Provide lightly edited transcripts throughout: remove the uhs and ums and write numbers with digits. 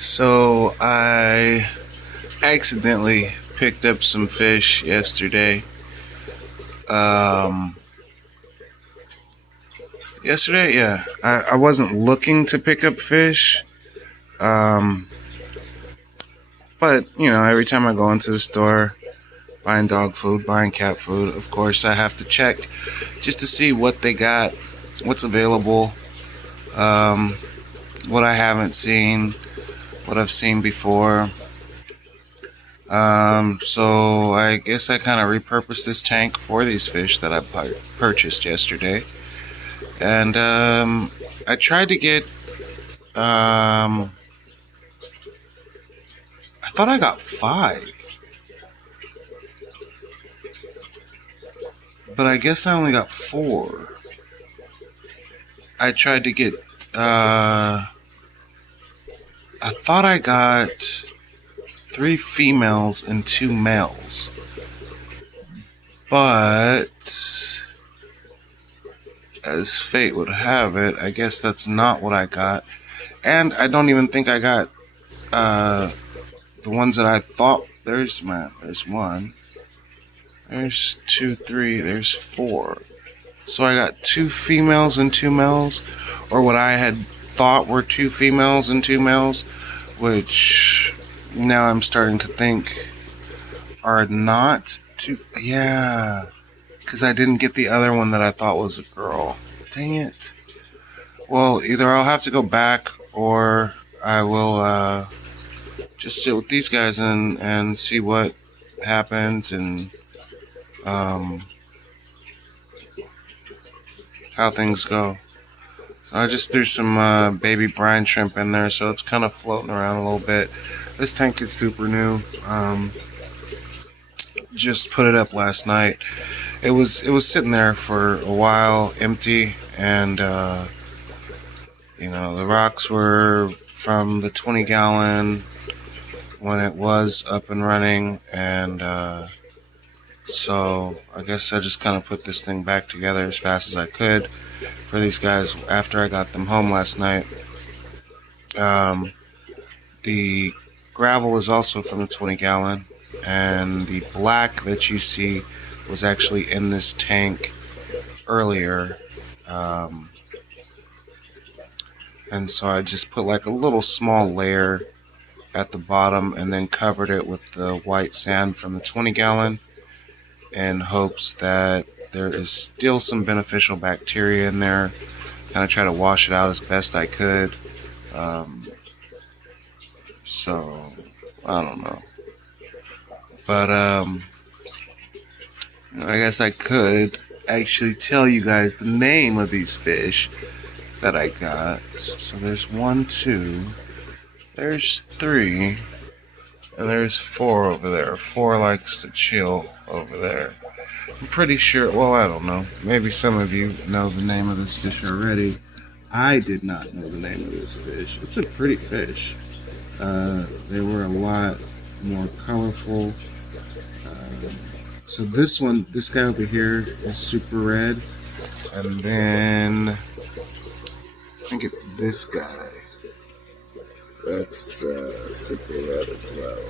So I accidentally picked up some fish yesterday. Um, yeah. I wasn't looking to pick up fish. Um, but every time I go into the store, buying dog food, buying cat food, of course I have to check just to see what they got, what's available, um, what I haven't seen, what I've seen before. So I guess I kind of repurposed this tank for these fish that I purchased yesterday. And I tried to get, I thought I got 5, but I guess I only got 4. I tried to get, I thought I got 3 females and 2 males. But as fate would have it, I guess that's not what I got. And I don't even think I got the ones that I thought. There's 1. There's 2, 3. There's 4. So I got 2 females and 2 males, or what I had thought were 2 females and 2 males, which now I'm starting to think are not 2. Yeah, because I didn't get the other one that I thought was a girl. Dang it. Well, either I'll have to go back, or I will just sit with these guys and see what happens and how things go. So I just threw some baby brine shrimp in there, so it's kind of floating around a little bit. This tank is super new. Just put it up last night. It was sitting there for a while, empty, and the rocks were from the 20-gallon when it was up and running, and so I guess I just kind of put this thing back together as fast as I could for these guys after I got them home last night. The gravel is also from the 20-gallon, and the black that you see was actually in this tank earlier. And so I just put like a little small layer at the bottom and then covered it with the white sand from the 20-gallon in hopes that there is still some beneficial bacteria in there. Kind of try to wash it out as best I could. So I don't know, but I guess I could actually tell you guys the name of these fish that I got. So there's 1, 2, there's 3, and there's 4 over there. 4 likes to chill over there. I'm pretty sure, well, I don't know. Maybe some of you know the name of this fish already. I did not know the name of this fish. It's a pretty fish. They were a lot more colorful. So this guy over here is super red. And then I think it's this guy that's super red as well.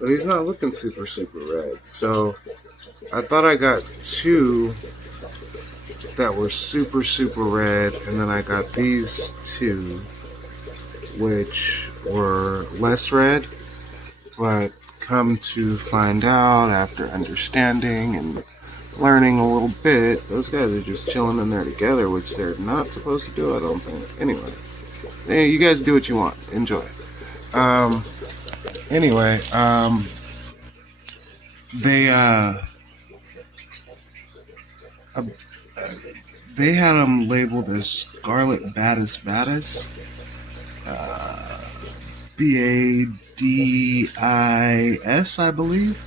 But he's not looking super red. So I thought I got 2 that were super red, and then I got these 2 which were less red, but come to find out after understanding and learning a little bit, those guys are just chilling in there together, which they're not supposed to do, I don't think. Anyway, hey, you guys do what you want. Enjoy. Anyway, they had them labeled as Scarlet Batis Batis, BADIS, I believe.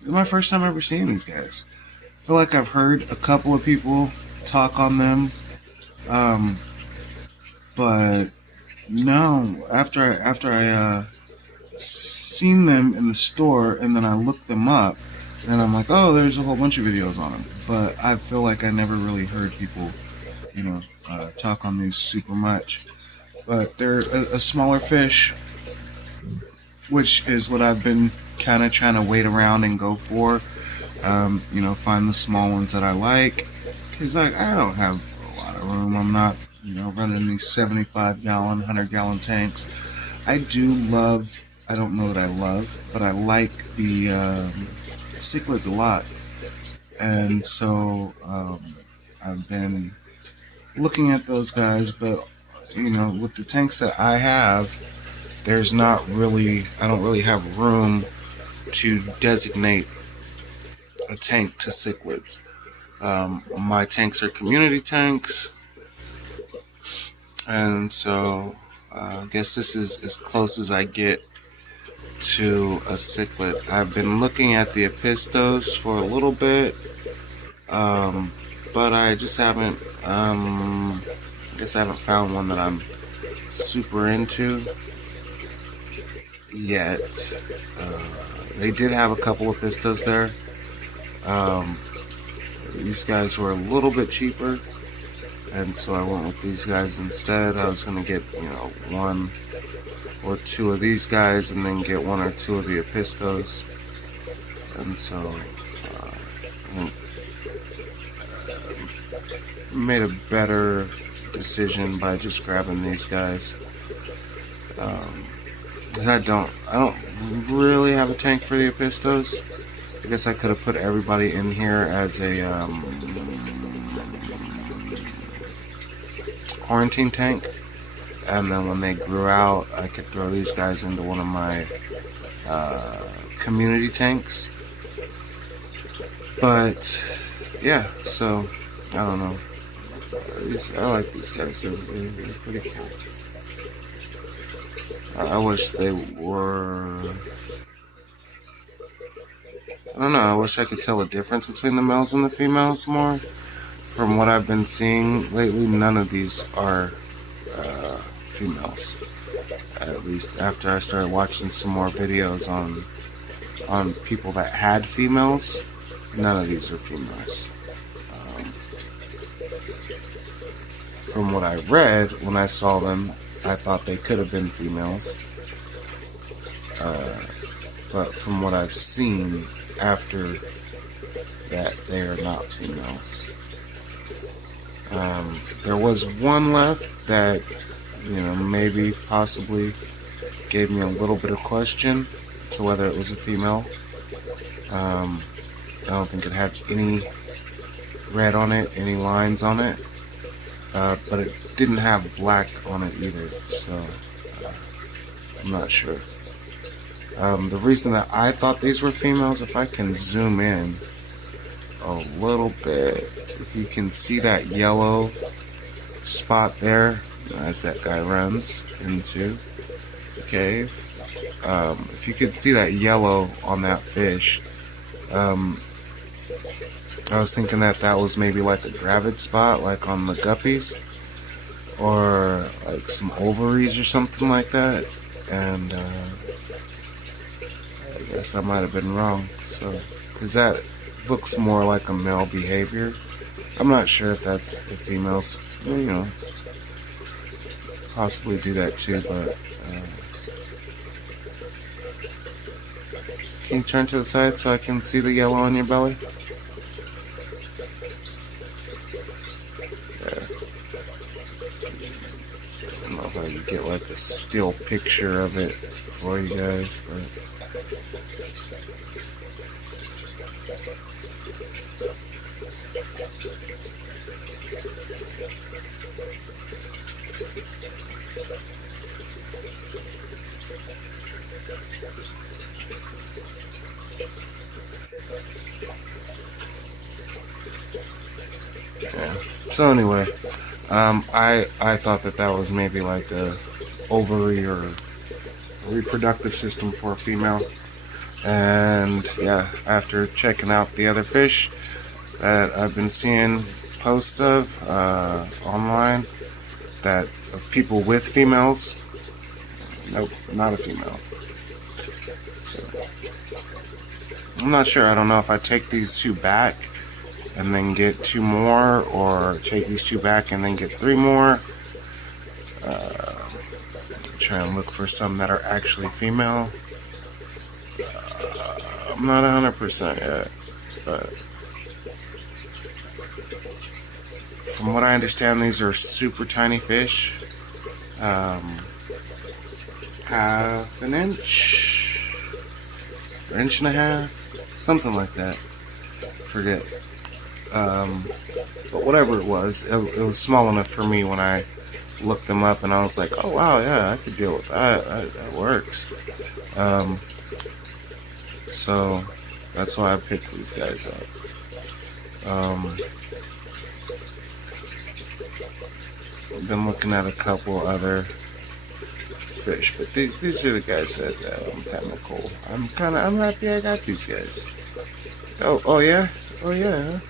It's my first time ever seeing these guys. I feel like I've heard a couple of people talk on them, but no. After I seen them in the store and then I looked them up, then I'm like, oh, there's a whole bunch of videos on them. But I feel like I never really heard people, talk on these super much. But they're a smaller fish, which is what I've been kind of trying to wait around and go for. Find the small ones that I like. Because I don't have a lot of room. I'm not, running these 75-gallon, 100-gallon tanks. I don't know that I love, but I like the cichlids a lot. And so I've been looking at those guys, but, with the tanks that I have, I don't really have room to designate a tank to cichlids. My tanks are community tanks, and so I guess this is as close as I get to a cichlid. I've been looking at the Apistos for a little bit, but I just haven't. I guess I haven't found one that I'm super into yet. They did have a couple of Apistos there. These guys were a little bit cheaper, and so I went with these guys instead. I was going to get, one or two of these guys and then get one or two of the Apistos. And so I made a better decision by just grabbing these guys. Because I don't really have a tank for the Apistos. I guess I could have put everybody in here as a quarantine tank, and then when they grew out, I could throw these guys into one of my community tanks. But yeah, so I don't know. I like these guys. They're pretty cool. I wish they were. I don't know, I wish I could tell a difference between the males and the females more. From what I've been seeing lately, none of these are females. At least after I started watching some more videos on people that had females, none of these are females. From what I read, when I saw them, I thought they could have been females. But from what I've seen, after that, they are not females. There was one left that, maybe possibly gave me a little bit of question to whether it was a female. I don't think it had any red on it, any lines on it, but it didn't have black on it either, so I'm not sure. The reason that I thought these were females, if I can zoom in a little bit, if you can see that yellow spot there, as that guy runs into the cave, if you could see that yellow on that fish, I was thinking that was maybe like a gravid spot, like on the guppies, or like some ovaries or something like that, and I guess I might have been wrong. So, because that looks more like a male behavior. I'm not sure if that's if females, possibly do that too. But can you turn to the side so I can see the yellow on your belly? There. I don't know if I can get like a still picture of it for you guys, but. Yeah. So anyway, I thought that was maybe like a ovary or reproductive system for a female. And yeah, after checking out the other fish that I've been seeing posts of online, that of people with females, nope, not a female. So I'm not sure. I don't know if I take these two back and then get 2 more, or take these 2 back and then get 3 more. Try and look for some that are actually female. I'm not 100% yet, but from what I understand, these are super tiny fish. Half an inch, or inch and a half, something like that. Forget. But whatever it was small enough for me when I looked them up, and I was like, oh wow, yeah, I could deal with that. That works. So that's why I picked these guys up. I've been looking at a couple other fish, but these are the guys that I'm kind of cool. I'm happy I got these guys. Oh yeah, huh?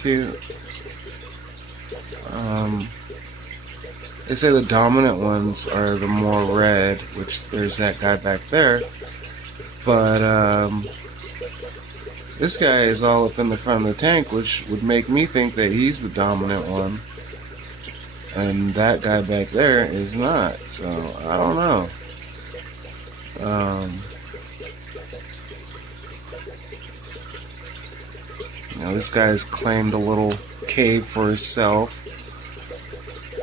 Cute. They say the dominant ones are the more red, which there's that guy back there. But this guy is all up in the front of the tank, which would make me think that he's the dominant one. And that guy back there is not. So, I don't know. This guy's claimed a little cave for himself.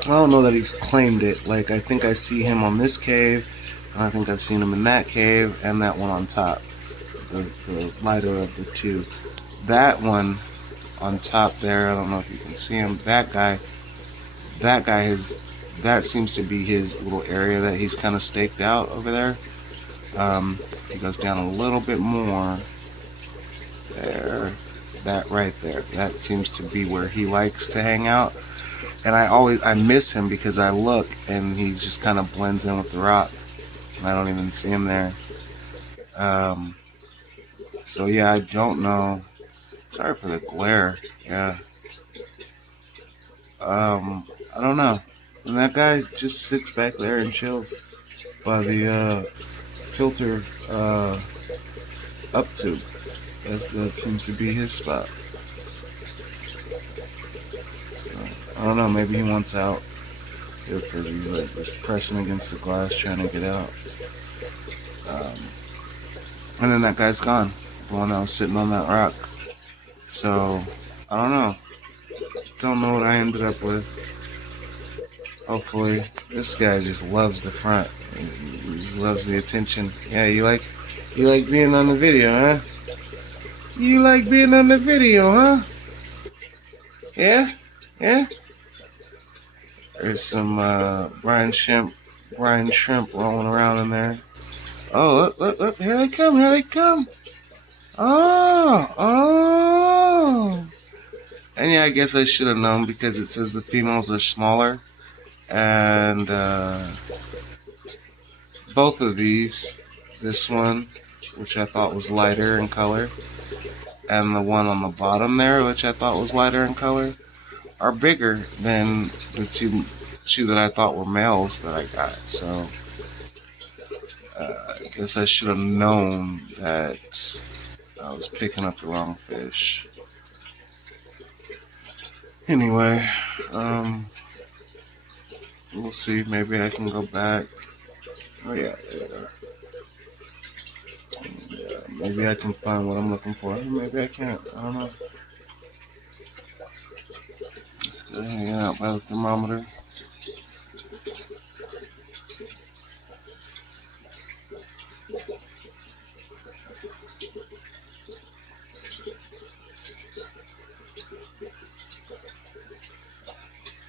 I don't know that he's claimed it. Like, I think I see him on this cave, and I think I've seen him in that cave, and that one on top. The lighter of the two. That one on top there, I don't know if you can see him. That guy that seems to be his little area that he's kind of staked out over there. He goes down a little bit more. There. That right there. That seems to be where he likes to hang out. And I miss him because I look and he just kind of blends in with the rock. And I don't even see him there. So yeah, I don't know. Sorry for the glare. Yeah. I don't know. And that guy just sits back there and chills by the filter up tube. That seems to be his spot. So, I don't know, maybe he wants out. It looks like he's like just pressing against the glass trying to get out. And then that guy's gone. The one that was sitting on that rock. So, I don't know. Don't know what I ended up with. Hopefully, this guy just loves the front. He just loves the attention. Yeah, you like being on the video, huh? You like being on the video, huh? Yeah? Yeah? There's some brine shrimp rolling around in there. Oh, look, here they come. Oh. And yeah, I guess I should have known because it says the females are smaller. And both of these, this one, which I thought was lighter in color, and the one on the bottom there, which I thought was lighter in color, are bigger than the two that I thought were males that I got. So I guess I should have known that I was picking up the wrong fish. Anyway, we'll see. Maybe I can go back. Oh yeah, there. Yeah, maybe I can find what I'm looking for. Maybe I can't. I don't know. Let's go hanging out by the thermometer.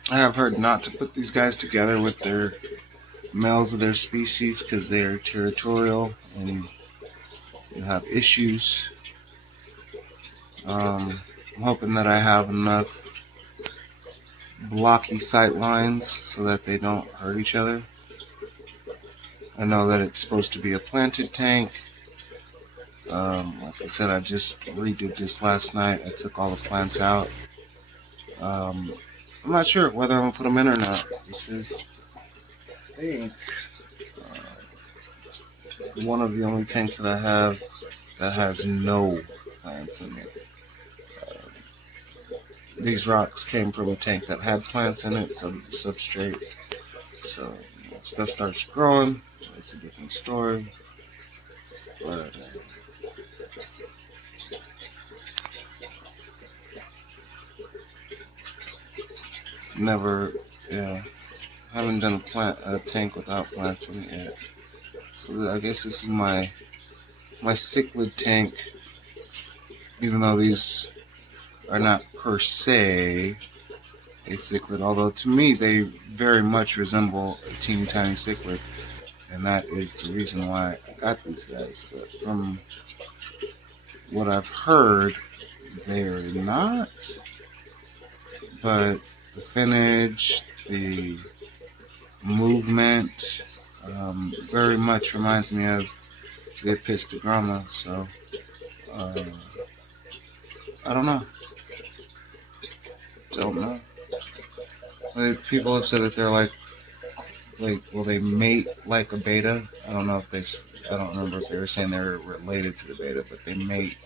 I have heard not to put these guys together with their males of their species because they are territorial and you have issues. I'm hoping that I have enough blocky sight lines so that they don't hurt each other. I know that it's supposed to be a planted tank. Like I said, I just redid this last night. I took all the plants out. I'm not sure whether I'm going to put them in or not. This is, I think, one of the only tanks that I have that has no plants in it. These rocks came from a tank that had plants in it, some substrate. So stuff starts growing. It's a different story. But never, yeah, haven't done a tank without plants in it yet. So I guess this is my cichlid tank, even though these are not per se a cichlid, although to me they very much resemble a teeny tiny cichlid, and that is the reason why I got these guys. But from what I've heard, they're not. But the finnage, the movement, very much reminds me of the Epistogramma, so I don't know. People have said that they're like, well, they mate like a beta. I don't remember if they were saying they're related to the beta, but they mate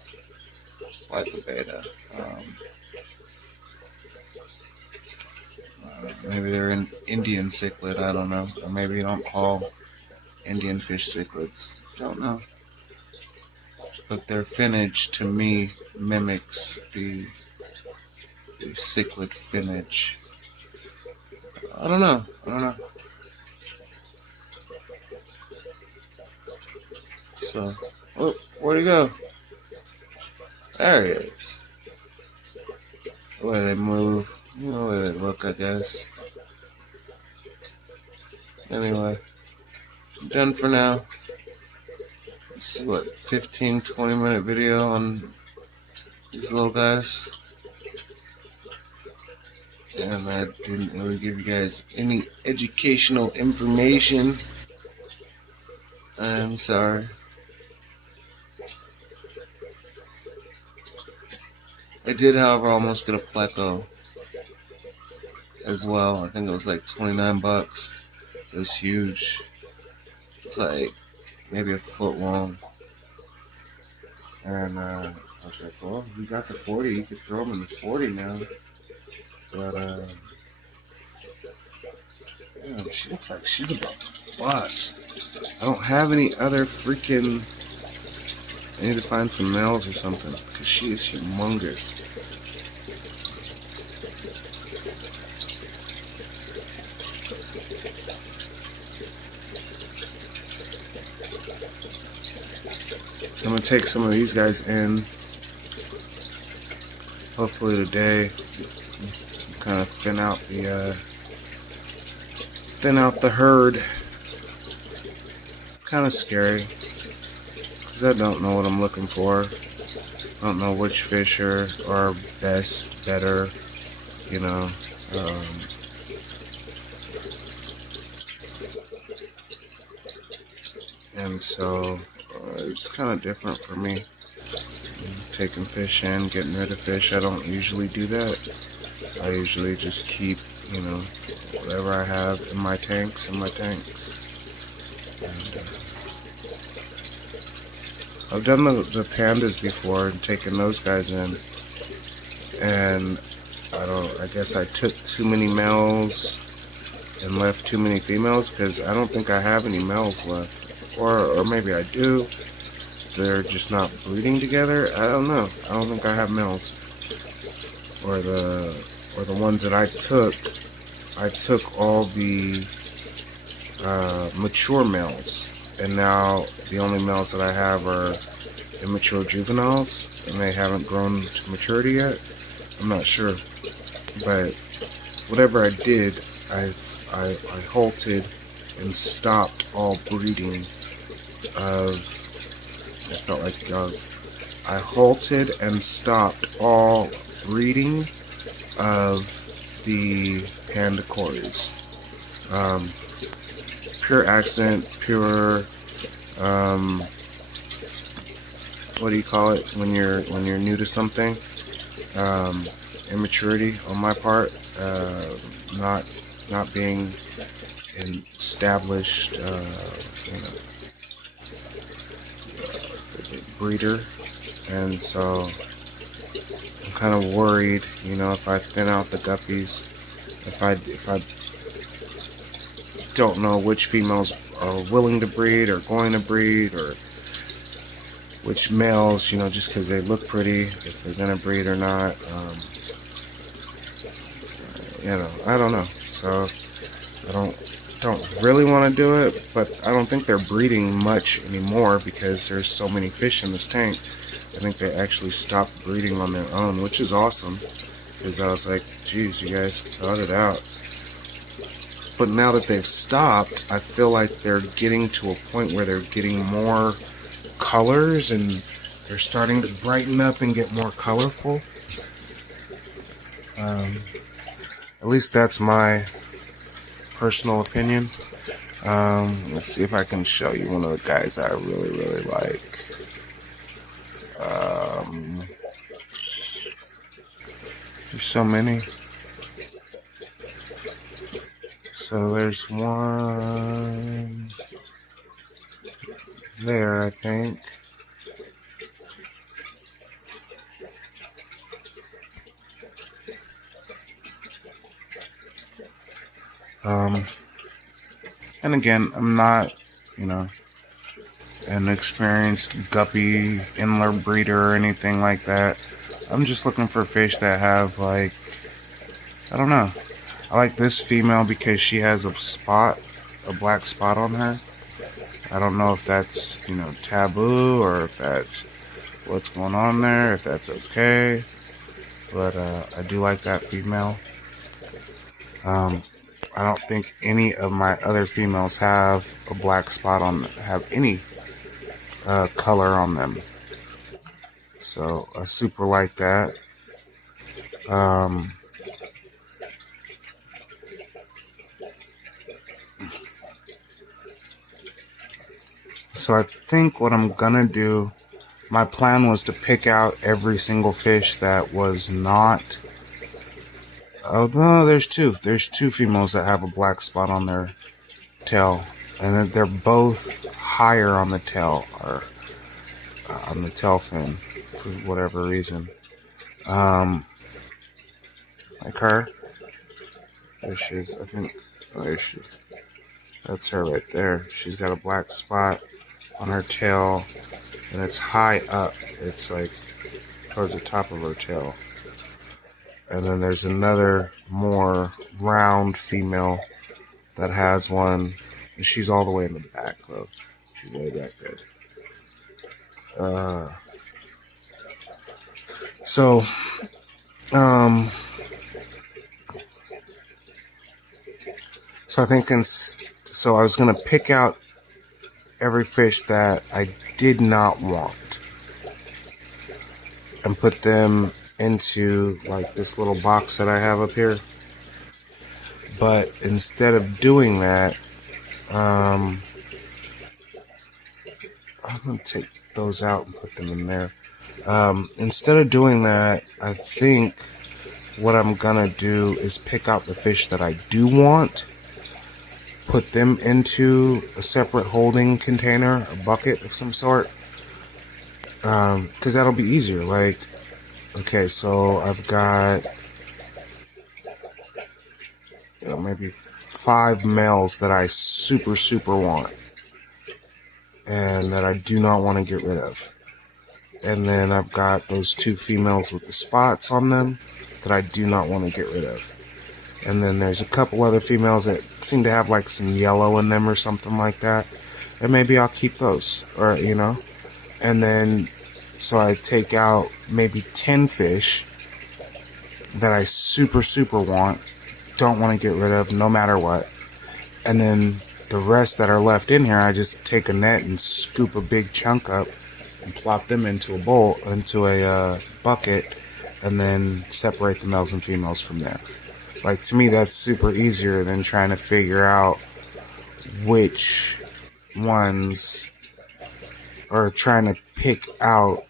like a beta. Maybe they're an Indian cichlid, I don't know. Or maybe you don't call Indian fish cichlids. Don't know. But their finnage, to me, mimics the cichlid finnage. I don't know. So, oh, where'd he go? There he is. The way they move, the way they look, I guess. Anyway, I'm done for now. This is 15-20 minute video on these little guys. And I didn't really give you guys any educational information. I'm sorry. I did, however, almost get a pleco as well. I think it was like $29. It was huge. It's like maybe a foot long. And I was like, well, we got the 40. You could throw them in the 40 now. But, yeah, she looks like she's about to bust. I don't have any other freaking... I need to find some males or something, because she is humongous. I'm going to take some of these guys in, hopefully today, kind of thin out the herd. Kind of scary. I don't know what I'm looking for. I don't know which fish are better, and so it's kind of different for me. Taking fish in, getting rid of fish. I don't usually do that. I usually just keep, whatever I have in my tanks. And, I've done the pandas before and taken those guys in, and I guess I took too many males and left too many females, because I don't think I have any males left, or maybe I do. They're just not breeding together. I don't know. I don't think I have males, or the ones that I took all the mature males. And now the only males that I have are immature juveniles, and they haven't grown to maturity yet. I'm not sure, but whatever I did, I halted and stopped all breeding of. I felt like I halted and stopped all breeding of the panda cories. Pure accident, pure, what do you call it when you're new to something? Immaturity on my part, not being established, breeder, and so I'm kind of worried, you know, if I thin out the guppies, if I don't know which females are willing to breed or going to breed, or which males, you know, just because they look pretty, if they're gonna breed or not. You know, I don't know. So I don't really want to do it, but I don't think they're breeding much anymore because there's so many fish in this tank. I think they actually stopped breeding on their own, which is awesome, because I was like, geez, you guys cut it out. But now that they've stopped, I feel like they're getting to a point where they're getting more colors and they're starting to brighten up and get more colorful. At least that's my personal opinion. Let's see if I can show you one of the guys I really like. There's so many. So there's one there, I think. And again, I'm not, you know, an experienced guppy inler breeder or anything like that. I'm just looking for fish that have, like, I don't know. I like this female because she has a black spot on her. I don't know if that's, you know, taboo or if that's what's going on there, if that's okay. But I do like that female. I don't think any of my other females have a black spot on, have any color on them. So I super like that. So I think what I'm gonna do, my plan was to pick out every single fish that was not. Oh no, there's two females that have a black spot on their tail, and then they're both higher on the tail, or on the tail fin, for whatever reason. Like her. There she is. I think. Oh, there she is. That's her right there. She's got a black spot on her tail, and it's high up. It's like towards the top of her tail. And then there's another more round female that has one. And she's all the way in the back, though. She's way back there. So I think so I was gonna pick out every fish that I did not want and put them into like this little box that I have up here. But instead of doing that, I'm gonna take those out and put them in there. Instead of doing that, I think what I'm gonna do is pick out the fish that I do want, put them into a separate holding container, a bucket of some sort, because that'll be easier. Like, okay, so I've got, you know, maybe 5 males that I super want and that I do not want to get rid of. And then I've got those 2 females with the spots on them that I do not want to get rid of. And then there's a couple other females that seem to have like some yellow in them or something like that. And maybe I'll keep those, or, you know. And then, so I take out maybe 10 fish that I super want, don't want to get rid of no matter what. And then the rest that are left in here, I just take a net and scoop a big chunk up and plop them into a bowl, into a bucket, and then separate the males and females from there. Like, to me, that's super easier than trying to figure out which ones, or trying to pick out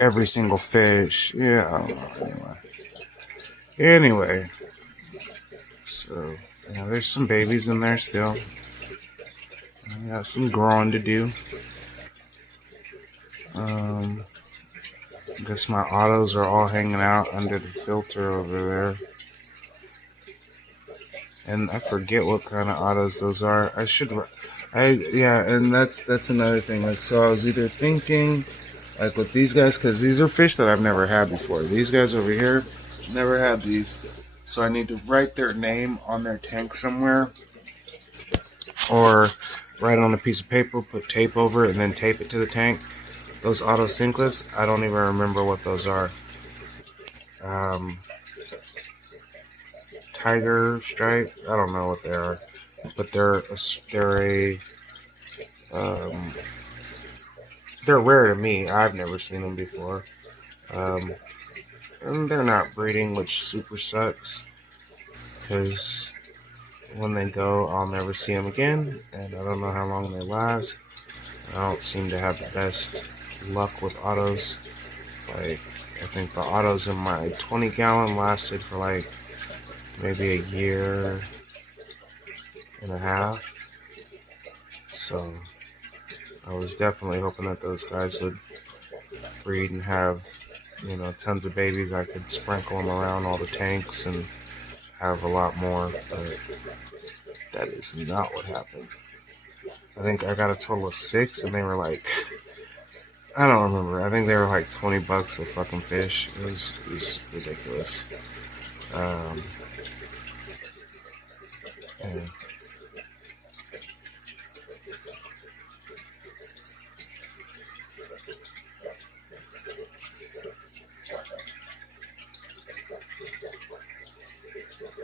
every single fish. Yeah, I don't know, anyway. So, yeah, there's some babies in there still. I got some growing to do. I guess my autos are all hanging out under the filter over there. And I forget what kind of autos those are. And that's another thing. Like, so I was either thinking, like with these guys, because these are fish that I've never had before. These guys over here, never had these. So I need to write their name on their tank somewhere, or write it on a piece of paper, put tape over it, and then tape it to the tank. Those auto sinkless, I don't even remember what those are. Tiger stripe, I don't know what they are, but they're rare to me. I've never seen them before. And they're not breeding, which super sucks, because when they go, I'll never see them again, and I don't know how long they last. I don't seem to have the best luck with autos. Like, I think the autos in my 20-gallon lasted for like maybe a year and a half. So I was definitely hoping that those guys would breed and have, tons of babies. I could sprinkle them around all the tanks and have a lot more, but that is not what happened. I think I got a total of 6, and they were like, I don't remember. I think they were like $20 a fucking fish. It was ridiculous. Yeah.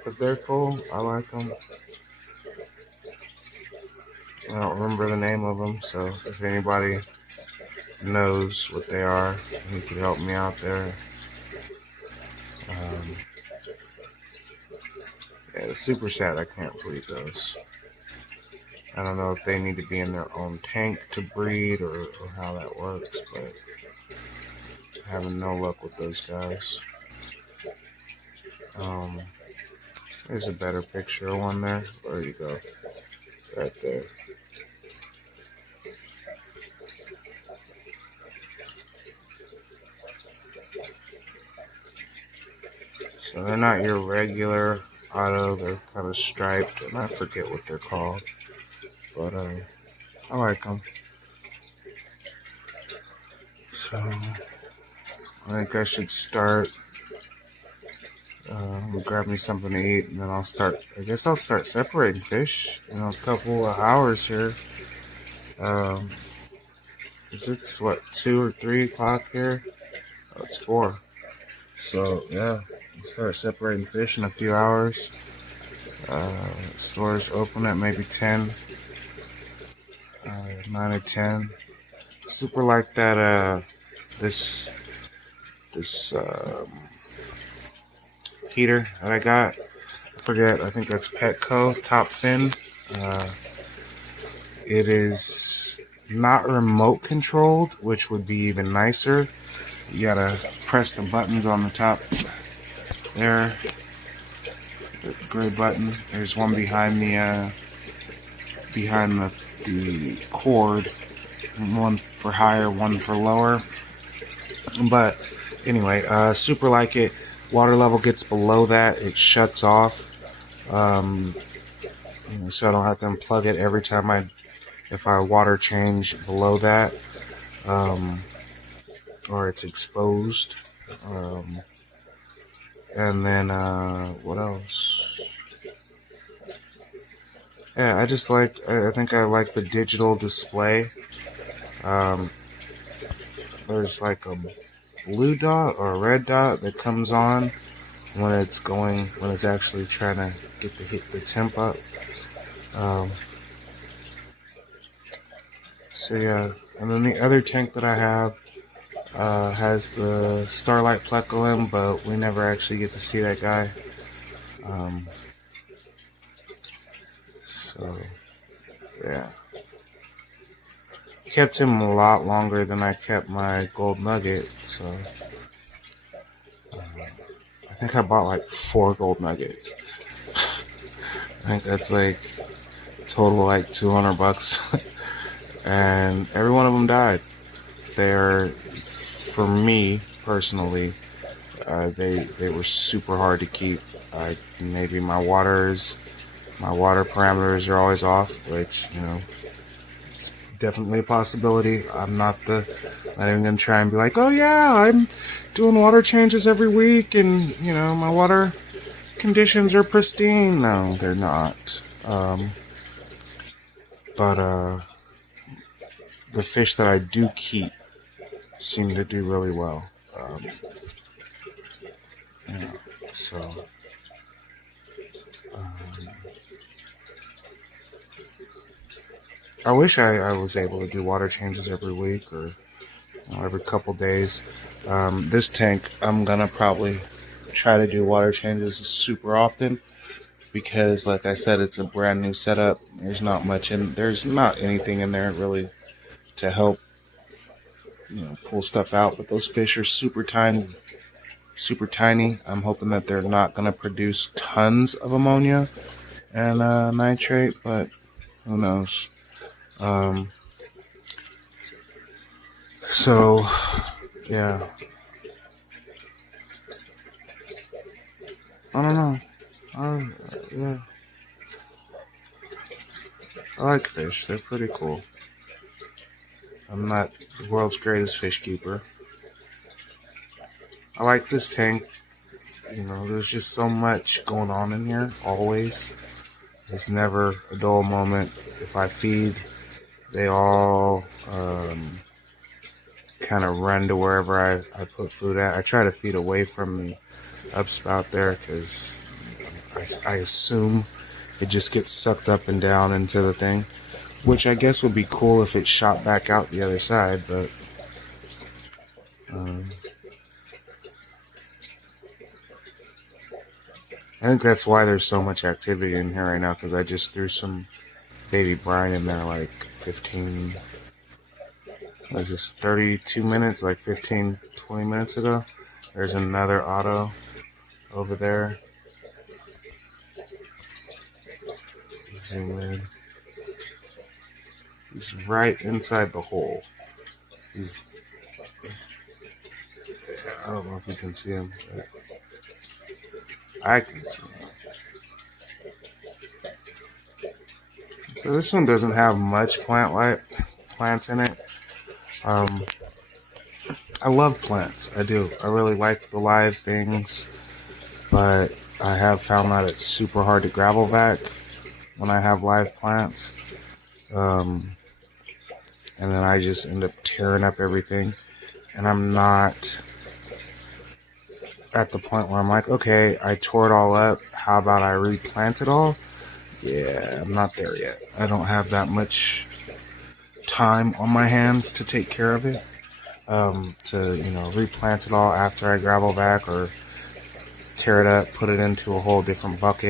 But they're cool. I like them. I don't remember the name of them, so if anybody knows what they are, he could help me out there. It's super sad I can't breed those. I don't know if they need to be in their own tank to breed or how that works, but having no luck with those guys. There's a better picture of one there. Where you go? Right there. So they're not your regular auto. They're kind of striped, and I forget what they're called. But I like them. So I think I should start. Grab me something to eat, and then I'll start separating fish. A couple of hours here. It's what, 2 or 3 o'clock here? Oh, it's 4. So yeah, I'll start separating fish in a few hours. Stores open at maybe 10, 9 or 10. Super like that. This heater that I got. I forget. I think that's Petco Top Fin. It is not remote controlled, which would be even nicer. You gotta press the buttons on the top there. The gray button. There's one behind the cord. One for higher, one for lower. But anyway, super like it. Water level gets below that, it shuts off. So I don't have to unplug it every time if I water change below that, or it's exposed. And then what else? Yeah, I think I like the digital display. There's like a blue dot or a red dot that comes on when it's actually trying to hit the temp up. So yeah, and then the other tank that I have has the Starlight Pleco in, but we never actually get to see that guy. So yeah, kept him a lot longer than I kept my gold nugget. So I think I bought like 4 gold nuggets. I think that's like total like $200, and every one of them died. They're, for me personally, they were super hard to keep. Maybe my water parameters are always off, which, it's definitely a possibility. I'm not even gonna try and be like, oh yeah, I'm doing water changes every week, and my water conditions are pristine. No, they're not. But the fish that I do keep seem to do really well. So I wish I was able to do water changes every week or every couple days. This tank, I'm gonna probably try to do water changes super often because, like I said, it's a brand new setup. There's not anything in there really to help pull stuff out. But those fish are super tiny, super tiny. I'm hoping that they're not gonna produce tons of ammonia and nitrate, but who knows? So yeah, I don't know. Yeah, I like fish. They're pretty cool. I'm not the world's greatest fish keeper. I like this tank. There's just so much going on in here, always. There's never a dull moment. If I feed, they all kind of run to wherever I put food at. I try to feed away from the upspout there because I assume it just gets sucked up and down into the thing, which I guess would be cool if it shot back out the other side, but I think that's why there's so much activity in here right now, because I just threw some baby brine in there like 32 minutes, like 15, 20 minutes ago. There's another auto over there. Zoom in. He's right inside the hole. He's I don't know if you can see him, but I can see him. So this one doesn't have much plants in it. I love plants. I do. I really like the live things, but I have found that it's super hard to gravel vac when I have live plants. And then I just end up tearing up everything. And I'm not at the point where I'm like, okay, I tore it all up. How about I replant it all? Yeah, I'm not there yet. I don't have that much time on my hands to take care of it. To replant it all after I gravel vac or tear it up, put it into a whole different bucket.